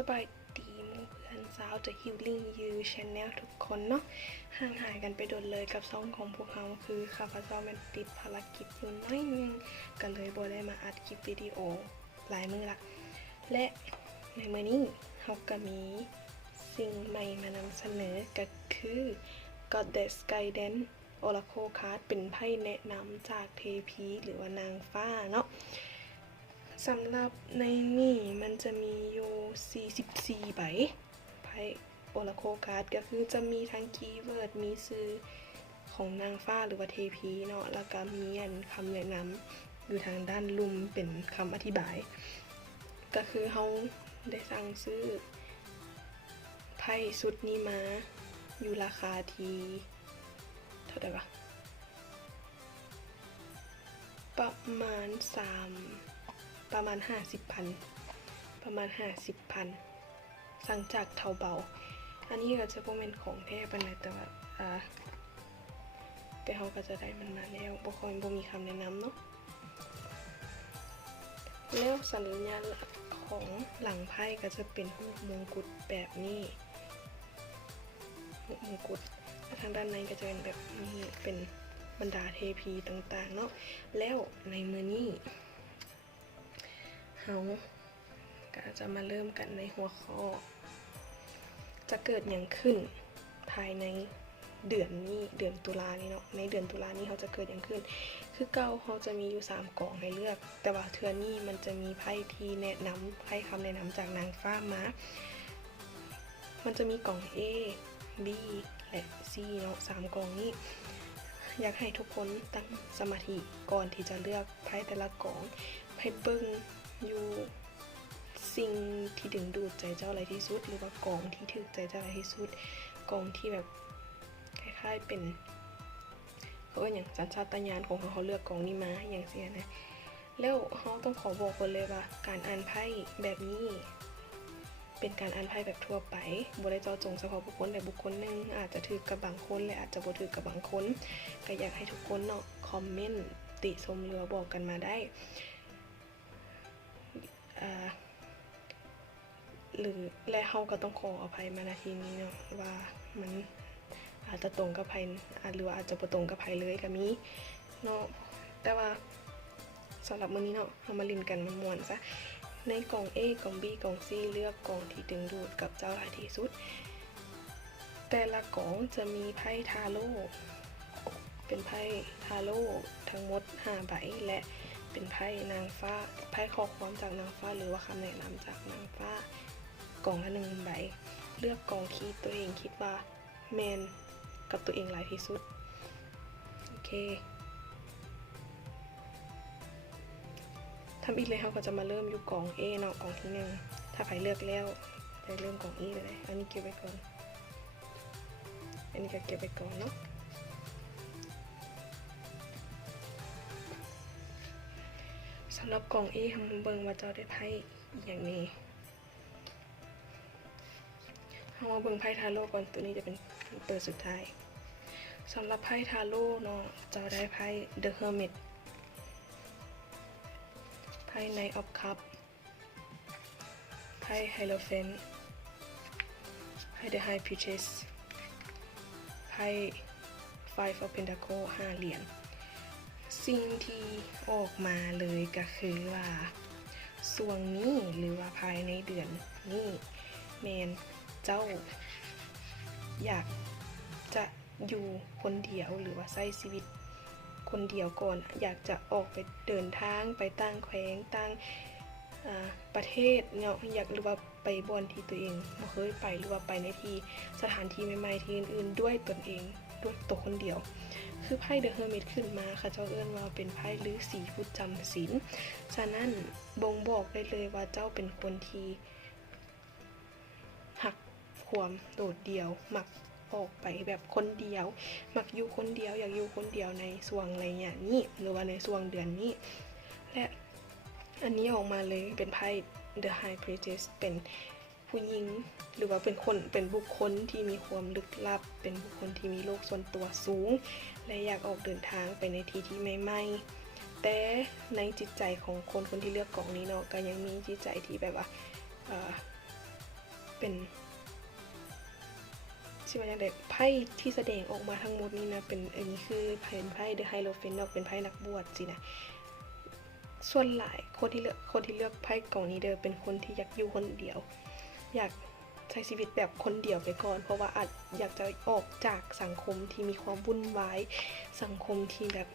สบายดีหมู่เพื่อนสาวจะฮิลลิ่งยูชแนลทุกคนเนาะห่างหายกันไปโดนเลยกับซ่องของพวกเราคือข้าพเจ้าแม่นติดภารกิจอยู่น้อยนึงก็เลยบ่ได้มาอัดคลิปวิดีโอหลายมื้อละและในมื้อนี้เราก็มีสิ่งใหม่มานำเสนอก็คือ Goddess Guidance Oracle Card เป็นไพ่แนะนำจากเทพีหรือว่านางฟ้าเนาะสำหรับในนี่มันจะมีอยู่44ใบไพ่ Oracle Card ก็คือจะมีทั้งคีย์เวิร์ดมีชื่อของนางฟ้าหรือว่าเทพีเนาะแล้วก็มีคำแนะนำอยู่ทางด้านลุ่มเป็นคำอธิบายก็คือเขาได้สั่งซื้อไพ่ชุดนี้มาอยู่ราคาที่เท่าไหร่วะประมาณ 50,000 ประมาณ 50,000 สั่งจากเทาเบาอันนี้ก็จะเป็นของแท้ปานใดแต่ว่าแต่เขาก็จะได้มันมาแล้วบ่มีคำแนะนำเนาะแล้วสัญลักษณ์ของหลังไพ่ก็จะเป็นรูปมงกุฎแบบนี้มงกุฎทางด้านในก็จะเป็นแบบนี้เป็นบรรดาเทพีต่างๆเนาะแล้วในมื้อนี้เราก็จะมาเริ่มกันในหัวข้อจะเกิดอย่างขึ้นภายในเดือนนี้เดือนตุลานี้เนาะในเดือนตุลานี้เขาจะเกิดอย่างขึ้นคือเก่าเขาจะมีอยู่3กล่องให้เลือกแต่ว่าเทื่อนี้มันจะมีไพ่ที่แนะนำไพ่คำแนะนำจากนางฟ้ามามันจะมีกล่อง A B และ C เนาะ3กล่องนี้อยากให้ทุกคนตั้งสมาธิก่อนที่จะเลือกไพ่แต่ละกล่องให้เบิ่งอยู่สิ่งที่ดึงดูดใจเจ้าอะไรที่สุดหรือว่ากล่องที่ถูกใจเจ้าอะไรที่สุดกล่องที่แบบคล้ายๆเป็นเขาก็อย่างสัญชาตญาณของเขาเลือกกล่องนี้มาอย่างเสียนะแล้วเขาต้องขอบอกคนเลยว่าการอ่านไพ่แบบนี้เป็นการอ่านไพ่แบบทั่วไปบ่ได้เจาะจงเฉพาะบุคคลแต่บุคคลหนึ่งอาจจะถือกับบางคนและอาจจะบ่ถือกับบางคนก็อยากให้ทุกคนเนาะคอมเมนต์ติชมหรือบอกกันมาได้หรือและเฮาก็ต้องขออภัยมาณทีนี้เนาะว่ามันอาจจะตรงกับไพ่หรือว่าอาจจะบ่ตรงกับไพ่เลยก็มีเนาะแต่ว่าสำหรับมื้อนี้เนาะเรามาลิ้นกันมันม่วนซะในกล่อง A กล่อง B กล่อง C เลือกกล่องที่ดึงดูดกับเจ้าหลายที่สุดแต่ละกล่องจะมีไพ่ทาโร่เป็นไพ่ทาโร่ทั้งหมด5ใบและเป็นไพ่นางฟ้าไพ่ข้อความจากนางฟ้าหรือว่าคำแนะนำจากนางฟ้ากล่องละ1ใบเลือกกล่องที่ตัวเองคิดว่าแมนกับตัวเองหลายที่สุดโอเคทำอีกเลยเขาก็จะมาเริ่มอยู่กล่อง A เนาะกล่องที่1ถ้าใครเลือกแล้วจะเริ่มกล่อง E เลยอันนี้เก็บไว้ก่อนอันนี้ก็เก็บไว้ก่อนเนาะสำหรับกล่อง A ทำเบิ่งว่าเจ้าได้ไพ่อย่างนี้เอามาเบิ่งไพ่ทาโร่ก่อนตัวนี้จะเป็นตัวสุดท้ายสำหรับไพ่ทาโร่เนาะเจ้าได้ไพ่ The Hermit ไพ่ Knight of Cups ไพ่ Hierophant ไพ่ The High Priestess ไพ่ Five of Pentacles 5 เหรียญสิ่งที่ออกมาเลยก็คือว่าส่วงนี้หรือว่าภายในเดือนนี้แมนเจ้าอยากจะอยู่คนเดียวหรือว่าใช้ชีวิตคนเดียวก่อนอยากจะออกไปเดินทางไปต่างแขวงต่างประเทศเนาะอยากหรือว่าไปบ่อนที่ตัวเองไม่เคยไปหรือว่าไปในที่สถานที่ใหม่ๆที่อื่นๆด้วยตนเองด้วยตัวคนเดียวคือไพ่ The Hermit ขึ้นมาค่ะเจ้าเอิ้นว่าเป็นไพ่ฤาษีผู้จำศีลฉะนั้นบ่งบอกได้เลยว่าเจ้าเป็นคนที่หักความโดดเดี่ยวมักออกไปแบบคนเดียวมักอยู่คนเดียวอยากอยู่คนเดียวในช่วงอะไรอย่างนี้หรือว่าในช่วงเดือนนี้และอันนี้ออกมาเลยเป็นไพ่ The High Priestess เป็นผู้หญิงหรือว่าเป็นบุคคลที่มีความลึกลับเป็นบุคคลที่มีโลกส่วนตัวสูงและอยากออกเดินทางไปในที่ที่ใหม่ๆแต่ในจิตใจของคนที่เลือกกล่องนี้เนาะก็ยังมีจิตใจที่แบบว่า เป็นสิว่าอย่างไรไพ่ที่แสดงออกมาทั้งหมดนี้นะเป็นอันนี้คือไพ่เดอะไฮโลเฟนเป็นไพ่นักบวชสินะส่วนหลายคนที่เลือกไพ่กล่องนี้เด้อเป็นคนที่อยากอยู่คนเดียวอยากใช้ชีวิตแบบคนเดียวไปก่อนเพราะว่าอาจอยากจะออกจากสังคมที่มีความวุ่นวายสังคมที่แบบ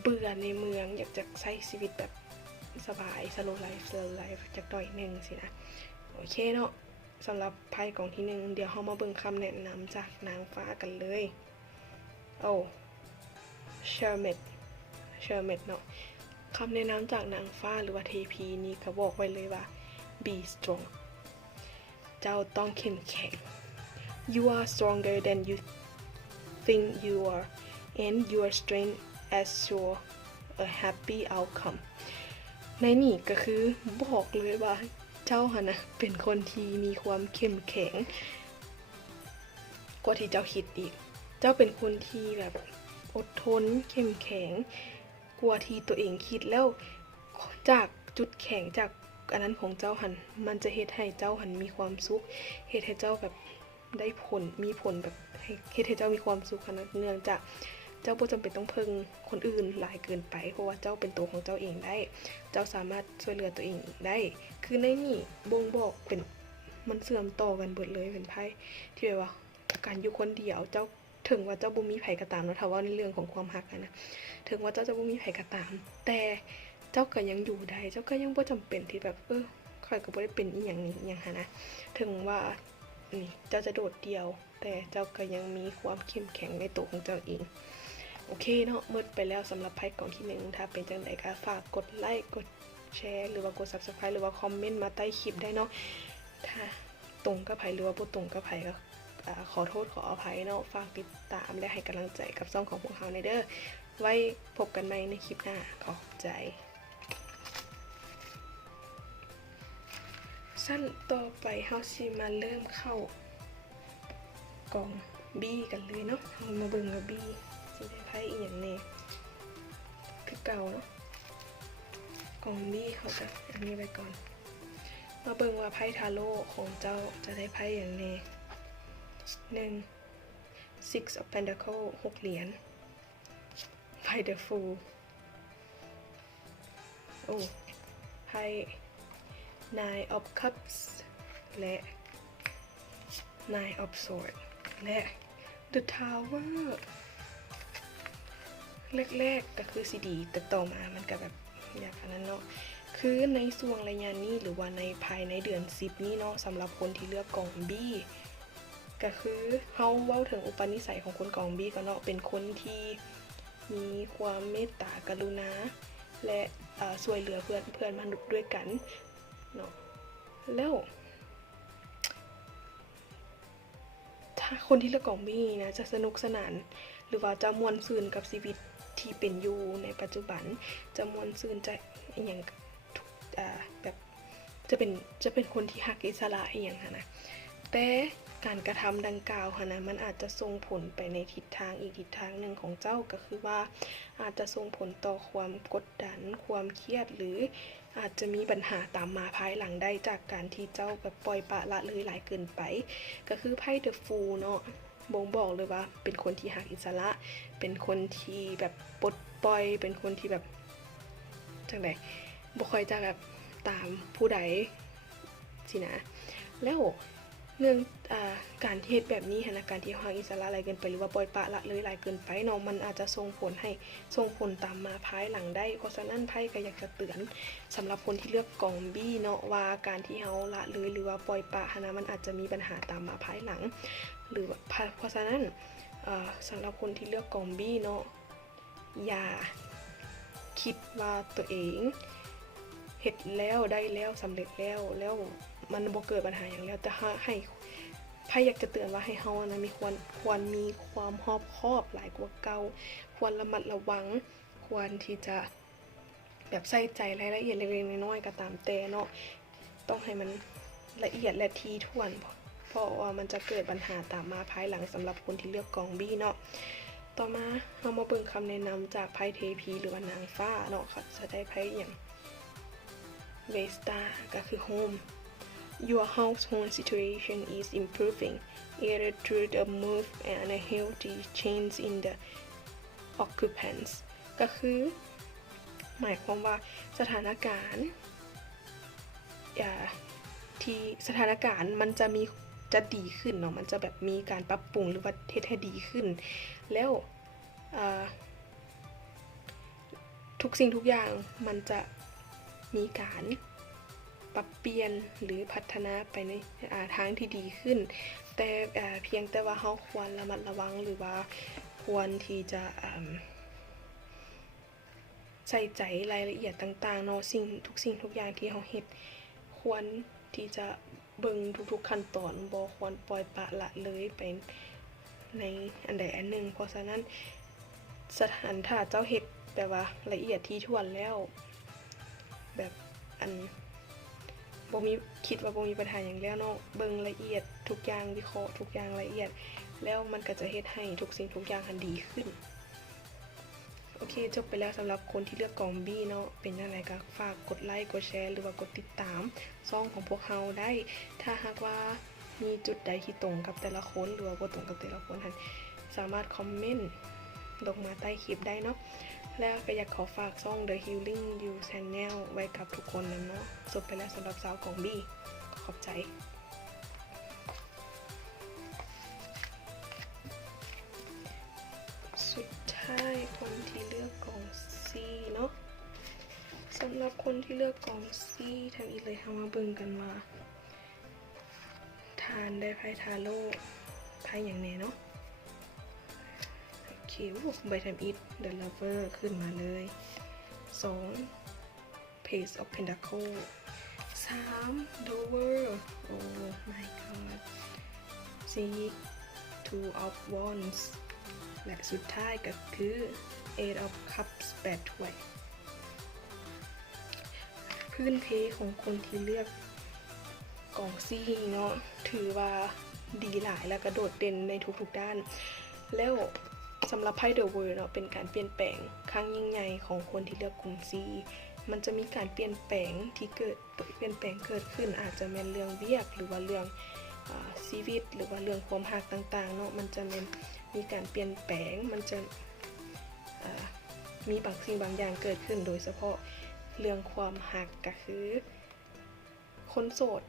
เบื่อในเมืองอยากจะใช้ชีวิตแบบสบายสโลว์ไลฟ์จากหน่อยนึงสินะโอเคเนาะสำหรับไพ่กล่องที่หนึ่งเดี๋ยวเรามาเบิ่งคำแนะนำจากนางฟ้ากันเลยโอ้เชอร์เมตเนาะคำแนะนำจากนางฟ้าหรือว่าเทพีนี้ก็บอกไว้เลยว่า be strong เจ้าต้องเข้มแข็ง you are stronger than you think you are and your strength assure a happy outcome ในนี่ก็คือบอกเลยว่าเจ้านะเป็นคนที่มีความเข้มแข็งกว่าที่เจ้าคิดอีกเจ้าเป็นคนที่แบบอดทนเข้มแข็งกว่าที่ตัวเองคิดแล้วจากจุดแข็งจากอันนั้นของเจ้าหันมันจะเฮ็ดให้เจ้าหันมีความสุขเฮ็ดให้เจ้าแบบได้ผลมีผลแบบเฮ็ดให้เจ้ามีความสุขขนาดเนื่องจากเจ้าบ่จำเป็นต้องพึ่งคนอื่นหลายเกินไปเพราะว่าเจ้าเป็นตัวของเจ้าเองได้เจ้าสามารถช่วยเหลือตัวเองได้คือในนี่บ่งบอกเป็นมันเสื่อมต่อกันเบิดเลยเป็นไพ่ที่แบบว่าการอยู่คนเดียวเจ้าถึงว่าเจ้าบ่มีไผก็ตามเนาะถ้าว่าในเรื่องของความรักนะถึงว่าเจ้าจะบ่มีไผก็ตามแต่เจ้าก็ยังอยู่ได้เจ้าก็ยังบ่จำเป็นที่แบบค่อยก็บ่ได้เป็นอีหยังนี้อีหยังนะถึงว่านี่เจ้าจะโดดเดี่ยวแต่เจ้าก็ยังมีความเข้มแข็งในตัวของเจ้าเองโอเคเนาะมืดไปแล้วสำหรับไพ่กล่องที่1ถ้าเป็นจังไดก็ฝากกดไลค์กดแชร์หรือว่ากด Subscribe หรือว่าคอมเมนต์มาใต้คลิปได้เนาะถ้าตรงกับไผหรือว่าบ่ตรงกับไผก็ขอโทษขออภัยเนาะฝากติดตามและให้กำลังใจกับช่องของพวกเราในเด้อไว้พบกันใหม่ในคลิปหน้าขอบใจสั้นต่อไปเฮาสิมาเริ่มเข้ากล่อง B กันเลยเนาะเฮามาเบิ่งว่า B สิได้ไพ่อีหยังแน่คือเก่าเนาะกล่อง B เขาจะอันนี้ไว้ก่อนมาเบิ่งว่าไพ่ทาโร่ของเจ้าจะได้ไพ่อย่างแน่1 Six of Pentacles 6 เหรียญไพ่ The Fool โอ้ไพ่ Nine of Cups และ Nine of Swords และ The Tower แรกๆก็คือสิดีแต่ต่อมามันก็แบบอย่างนั้นเนาะคือในช่วงระยะนี้หรือว่าในภายในเดือน10นี้เนาะสำหรับคนที่เลือกกล่อง Bก็คือเฮาเว้าถึงอุปนิสัยของคนกล่อง B ก็เนาะเป็นคนที่มีความเมตตากรุณาและช่วยเหลือเพื่อนมนุษย์ด้วยกันเนาะแล้วถ้าคนที่เลือกกล่อง B นะจะสนุกสนานหรือว่าจะม่วนซื่นกับชีวิตที่เป็นอยู่ในปัจจุบันจะม่วนซื่นใจอย่างแบบจะเป็นคนที่ฮักอิสระอย่างนะแต่การกระทำดังกล่าวนะมันอาจจะส่งผลไปในทิศทางอีกทิศทางหนึ่งของเจ้าก็คือว่าอาจจะส่งผลต่อความกดดันความเครียดหรืออาจจะมีปัญหาตามมาภายหลังได้จากการที่เจ้าแบบปล่อยปละละเลยหลายเกินไปก็คือไพ่ The Fool เนาะบ่งบอกเลยว่าเป็นคนที่ฮักอิสระเป็นคนที่แบบปลดปล่อยเป็นคนที่แบบจังได๋บ่ค่อยจะแบบตามผู้ใดสินะแล้วเรื่องการเฮ็ดแบบนี้นะการที่ฮักอิสระหลายเกินไปหรือว่าปล่อยปละละเลยหลายเกินไปเนาะมันอาจจะส่งผลตามมาภายหลังได้เพราะฉะนั้นไพ่ก็อยากจะเตือนสำหรับคนที่เลือกกล่อง B เนาะว่าการที่เฮาละเลยหรือว่าปล่อยปละนะมันอาจจะมีปัญหาตามมาภายหลังหรือเพราะฉะนั้นสำหรับคนที่เลือกกล่อง B เนาะอย่าคิดว่าตัวเองเฮ็ดแล้วได้แล้วสำเร็จแล้วมันบ่เกิดปัญหาอย่างแล้วจะให้ไพ่อยากจะเตือนว่าให้เฮานะควรมีความรอบคอบหลายกว่าเก่าควรระมัดระวังควรที่จะแบบใส่ใจรายละเอียดเล็กๆน้อยๆก็ตามแต่เนาะต้องให้มันละเอียดและถี่ถ้วนเพราะว่ามันจะเกิดปัญหาตามมาภายหลังสำหรับคนที่เลือกกล่อง B เนาะต่อมาเรามาเบิ่งคำแนะนำจากไพ่เทพีหรือว่านางฟ้าเนาะค่ะจะได้ไพ่อย่างเวสตาก็คือโฮม your household situation is improving either through the move and a healthy change in the occupants ก็คือหมายความว่าสถานการณ์ที่สถานการณ์มันจะดีขึ้นเนาะมันจะแบบมีการปรับปรุงหรือว่าเทศให้ดีขึ้นแล้วทุกสิ่งทุกอย่างมันจะมีการปรับเปลี่ยนหรือพัฒนาไปในทางที่ดีขึ้นแต่เพียงแต่ว่าเราควรระมัดระวังหรือว่าควรที่จะใส่ใจรายละเอียดต่างๆเนาะทุกสิ่งทุกอย่างที่เราเฮ็ดควรที่จะเบิ่งทุกๆขั้นตอนบ่ควรปล่อยปละละเลยไปในอันใดอันหนึ่งเพราะฉะนั้นถ้าเจ้าเฮ็ดแบบว่าละเอียดถี่ถ้วนแล้วแบบบ่มีคิดว่าบ่มีปัญหาหยังแล้วเนาะเบิ่งละเอียดทุกอย่างวิเคราะห์ทุกอย่างละเอียดแล้วมันก็จะเฮ็ดให้ทุกสิ่งทุกอย่างดีขึ้นโอเคจบไปแล้วสำหรับคนที่เลือกกล่อง B เนาะเป็นจังไดก็ฝากกดไลค์กดแชร์หรือว่ากดติดตามช่องของพวกเราได้ถ้าหากว่ามีจุดใดที่ตรงกับแต่ละคนหรือว่าบ่ตรงกับแต่ละคนท่านสามารถคอมเมนต์ลงมาใต้คลิปได้เนาะแล้วก็อยากขอฝากช่อง The Healing You Channel ไว้กับทุกคนนั้นเนาะจบไปแล้วสำหรับสาวกล่อง B ขอบใจสุดท้ายคนที่เลือกกล่อง C เนาะสำหรับคนที่เลือกกล่อง C ทำอีกเลยทำมาเบิ่งกันว่าทานได้ไพ่ทาโร่ไพ่อย่างแน่เนาะโอเคใบทำอิฐ The Lover ขึ้นมาเลย2 Page of Pentacle 3 Dover oh my god 4 Two of Wands และสุดท้ายก็คือ Eight of Cups 8 ถ้วยพื้นเพของคนที่เลือกกล่องซี่เนาะถือว่าดีหลายและกระโดดเด่นในทุกๆด้านแล้วสำหรับไพ่เดอะเวิลด์เนาะเป็นการเปลี่ยนแปลงครั้งยิ่งใหญ่ของคนที่เลือกกลุ่มซีมันจะมีการเปลี่ยนแปลงที่เกิดขึ้นอาจจะเป็นเรื่องเวียกหรือว่าเรื่องชีวิตหรือว่าเรื่องความรักต่างๆเนาะมันจะมีการเปลี่ยนแปลงมันจะมีบางสิ่งบางอย่างเกิดขึ้นโดยเฉพาะเรื่องความรักก็คือคนโสด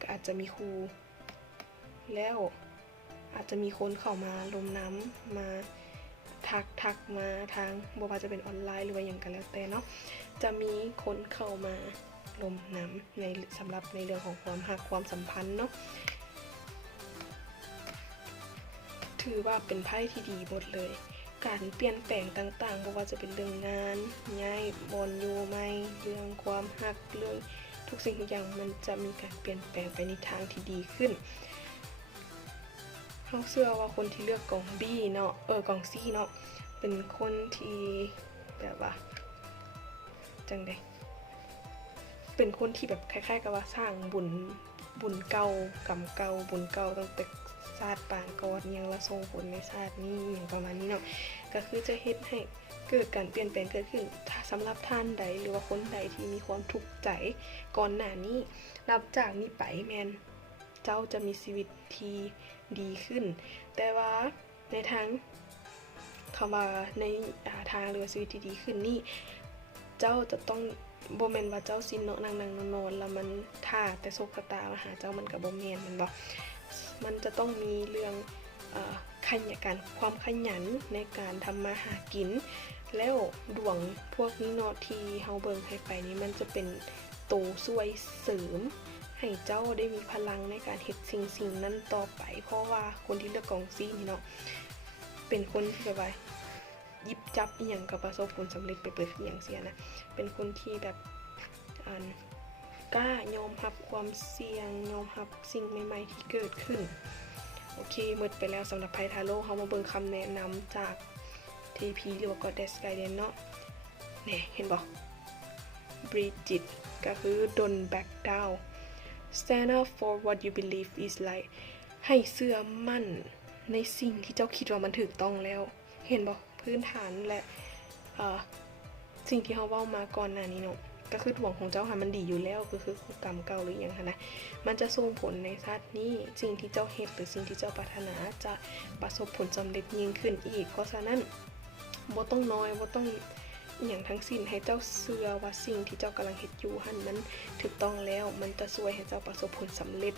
ก็อาจจะมีคู่แล้วอาจจะมีคนเข้ามาลงน้ำมาทักมาทางบ่ว่าจะเป็นออนไลน์หรือว่าอย่างกันแล้วแต่เนาะจะมีคนเข้ามาลงน้ำสำหรับในเรื่องของความรักความสัมพันธ์เนาะถือว่าเป็นไพ่ที่ดีหมดเลยการเปลี่ยนแปลงต่างๆบ่ว่าจะเป็นเรื่องงานย้ายบอนอยู่ใหม่เรื่องความรักเรื่องทุกสิ่งทุกอย่างมันจะมีการเปลี่ยนแปลงไปในทางที่ดีขึ้นเขาเชื่อว่าคนที่เลือกกล่อง B เนาะกล่อง C เนาะเป็นคนที่แบบว่าจังได๋เป็นคนที่แบบคล้ายๆกับว่าสร้างบุญเก่ากรรมเก่าบุญเก่าตั้งแต่ชาติปางก่อนยังละส่งผลในชาตินี้อย่างประมาณนี้เนาะก็คือจะเฮ็ดให้เกิดการเปลี่ยนแปลงเกิดขึ้นสำหรับท่านใดหรือว่าคนใดที่มีความทุกข์ใจก่อนหน้านี้นับจากนี้ไปแม่นเจ้าจะมีชีวิตที่ดีขึ้นแต่ว่าในทางคำว่าในทางหรือชีวิตที่ดีขึ้นนี่เจ้าจะต้องบ่แม่นว่าเจ้าสินเนาะนั่งนอนแล้วมันท่าแต่โชคชะตามาหาเจ้ามันก็บ่แม่นแม่นบ่มันจะต้องมีเรื่องความขยันในการทำมาหากินแล้วดวงพวกนี้เนาะที่เฮาเบิ่งให้ไปนี่มันจะเป็นตัวช่วยเสริมให้เจ้าได้มีพลังในการเฮ็ดสิ่งนั้นต่อไปเพราะว่าคนที่เลือกกองซีนี่เนาะเป็นคนที่แบบว่าหยิบจับอีหยังก็ประสบผลสำเร็จไปเปิดอีหยังเสียนะเป็นคนที่แบบกล้ายอมรับความเสี่ยงยอมรับสิ่งใหม่ๆที่เกิดขึ้นโอเคหมดไปแล้วสำหรับไพ่ทาโร่เฮามาเบิ่งคำแนะนำจาก TP หรือว่า Goddess Guidance เนาะนี่เห็นบ่ Bridget ก็คือ Don't back down Stand up for what you believe is right ให้เชื่อมั่นในสิ่งที่เจ้าคิดว่ามันถูกต้องแล้วเห็นบ่พื้นฐานและสิ่งที่เฮาเว้ามาก่อนหน้านี้เนาะ ก็คือดวงของเจ้าค่ะมันดีอยู่แล้วก็คือกรรมเก่าหรืออย่างนะมันจะส่งผลในชาตินี้สิ่งที่เจ้าเฮ็ดหรือสิ่งที่เจ้าปรารถนาจะประสบผลสำเร็จยิ่งขึ้นอีกเพราะฉะนั้นบ่ต้องน้อยบ่ต้องอย่างทั้งสิ้นให้เจ้าเชื่อว่าสิ่งที่เจ้ากำลังเฮ็ดอยู่หั่นมันถูกต้องแล้วมันจะช่วยให้เจ้าประสบผลสำเร็จ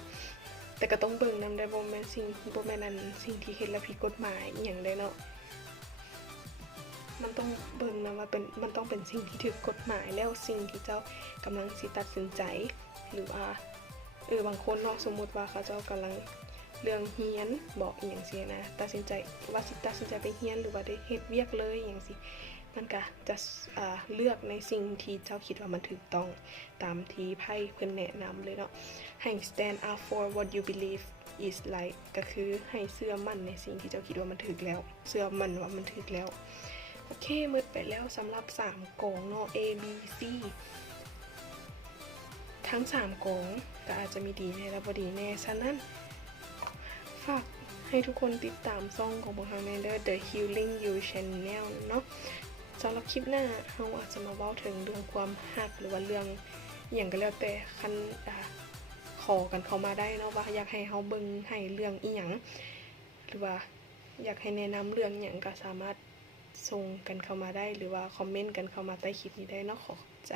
แต่ก็ต้องเบิ่งนำได้บ่แม่นสิ่งที่เฮ็ดแล้วผิดกฎหมายอีหยังได้เนาะมันต้องเบิ่งนะว่ามันต้องเป็นสิ่งที่ถูกกฎหมายแล้วสิ่งที่เจ้ากำลังสิตัดสินใจหรือว่าบางคนเนาะสมมุติว่าเขาเจ้ากำลังเรื่องเฮียนบอกอีหยังซี่นะตัดสินใจว่าสิตัดสินใจไปเฮียนหรือว่าได้เฮ็ดเวียกเลยอีหยังซี่มันก็จะเลือกในสิ่งที่เจ้าคิดว่ามันถูกต้องตามที่ไพ่เพิ่นแนะนำเลยเนาะให้ stand up for what you believe is right ก็คือให้เชื่อมั่นในสิ่งที่เจ้าคิดว่ามันถูกแล้วเชื่อมั่นว่ามันถูกแล้วโอเคมืดไปแล้วสำหรับ3กองเนาะ A B C ทั้ง3กองก็อาจจะมีดีแน่และบ่ดีแน่ฉะนั้นฝากให้ทุกคนติดตามช่องของพวกเราในเด้อ The Healing You Channel เนาะสำหรับคลิปหน้าเราอาจจะมาเว้าถึงเรื่องความรักหรือว่าเรื่องอย่างก็แล้วแต่คันขอกันเข้ามาได้เนาะว่าอยากให้เฮาเบิ่งให้เรื่องอีหยังหรือว่าอยากให้แนะนำเรื่องหยังก็สามารถส่งกันเข้ามาได้หรือว่าคอมเมนต์กันเข้ามาใต้คลิปนี้ได้เนาะขอบใจ